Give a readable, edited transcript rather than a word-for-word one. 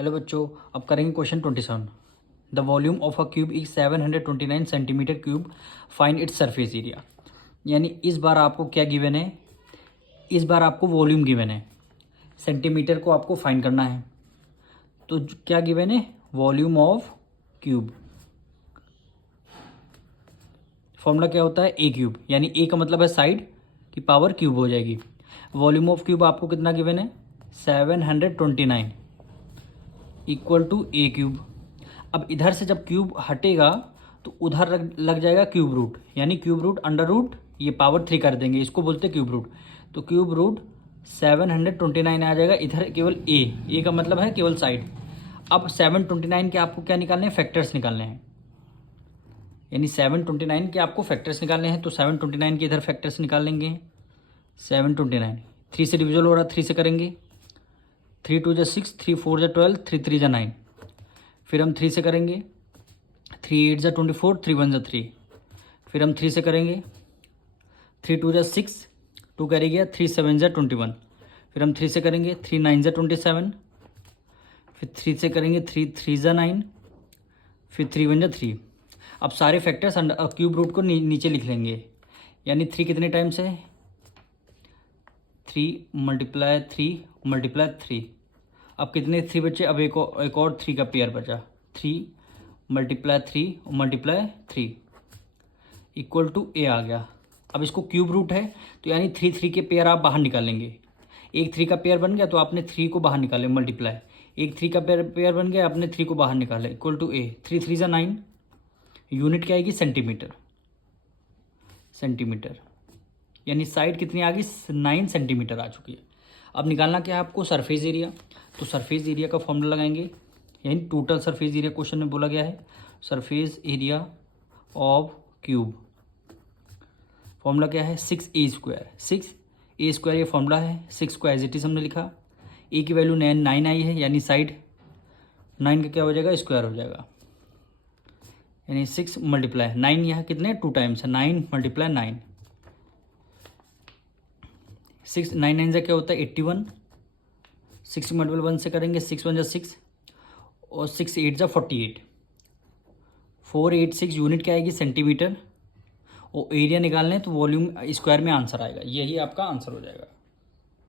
Hello बच्चों, अब करेंगे question 27। The volume of a cube is 729 centimetre cube, find its surface area. यानी इस बार आपको क्या गिवन है, इस बार आपको वॉल्यूम गिवन है, सेंटीमीटर को आपको फाइंड करना है। तो क्या गिवन है, वॉल्यूम ऑफ क्यूब। फॉर्मूला क्या होता है, ए क्यूब, यानी ए का मतलब है साइड की पावर क्यूब हो जाएगी। वॉल्यूम ऑफ क्यूब आपको कितना गिवन है, 729 इक्वल टू ए क्यूब। अब इधर से जब क्यूब हटेगा तो उधर लग जाएगा क्यूब रूट, यानी क्यूब रूट अंडर रूट ये पावर 3 कर देंगे, इसको बोलते हैं क्यूब रूट। तो क्यूब रूट 729 आ जाएगा। इधर केवल ए का मतलब है केवल साइड। अब 729 के आपको क्या निकालने हैं, फैक्टर्स निकालने हैं, यानी 729 के आपको फैक्टर्स निकालने हैं। तो 729 के इधर फैक्टर्स निकाल लेंगे। 729 3 से डिविजल हो रहा, 3 से करेंगे। 3 2 6, 3 4 12, 3 3 9। फिर हम 3 से करेंगे, 3 8 24, 3 1 3। फिर हम 3 से करेंगे, 3 2 6, 2 कैरी गया, 3 7 21। फिर हम 3 से करेंगे, 3 9 27। फिर 3 से करेंगे, 3 3 9। फिर 3 1 3। अब सारे फैक्टर्स क्यूब रूट को नीचे लिख लेंगे, यानी 3 कितने टाइम्स है, 3 × 3 × 3। अब कितने 3 बचे, अब एक और 3 का पेयर बचा, 3 × 3 × 3 इक्वल टू ए आ गया। अब इसको क्यूब रूट है तो यानी 3 3 के पेयर आप बाहर निकालेंगे। एक 3 का पेयर बन गया तो आपने 3 को बाहर निकाले, मल्टीप्लाई। एक 3 का पेयर बन गया, आपने 3 को बाहर निकाले, इक्वल टू ए। 3 3 9। यूनिट क्या आएगी, सेंटीमीटर। सेंटीमीटर यानी साइड कितनी आ गई, 9 सेंटीमीटर आ चुकी है। अब निकालना क्या है आपको, सरफेस एरिया। तो सरफेस एरिया का फॉर्मूला लगाएंगे, यानी टोटल सरफेस एरिया क्वेश्चन में बोला गया है, surface area of cube. Formula क्या है, 6a²। 6a² ये फॉर्मूला है, 6 को एज इट इज हमने लिखा। ए की वैल्यू 9 आई है, यानी साइड 9 का क्या हो जाएगा, स्क्वायर हो जाएगा, यानी 6 × 9। यहाँ कितने 2 टाइम्स है, 9 × 9। 6 9 9 से क्या होता है 81। 6 × 1 से करेंगे, 6 1 6 और 6 8 48। 486 यूनिट क्या आएगी, सेंटीमीटर। और एरिया निकालने तो वॉल्यूम स्क्वायर में आंसर आएगा, यही आपका आंसर हो जाएगा।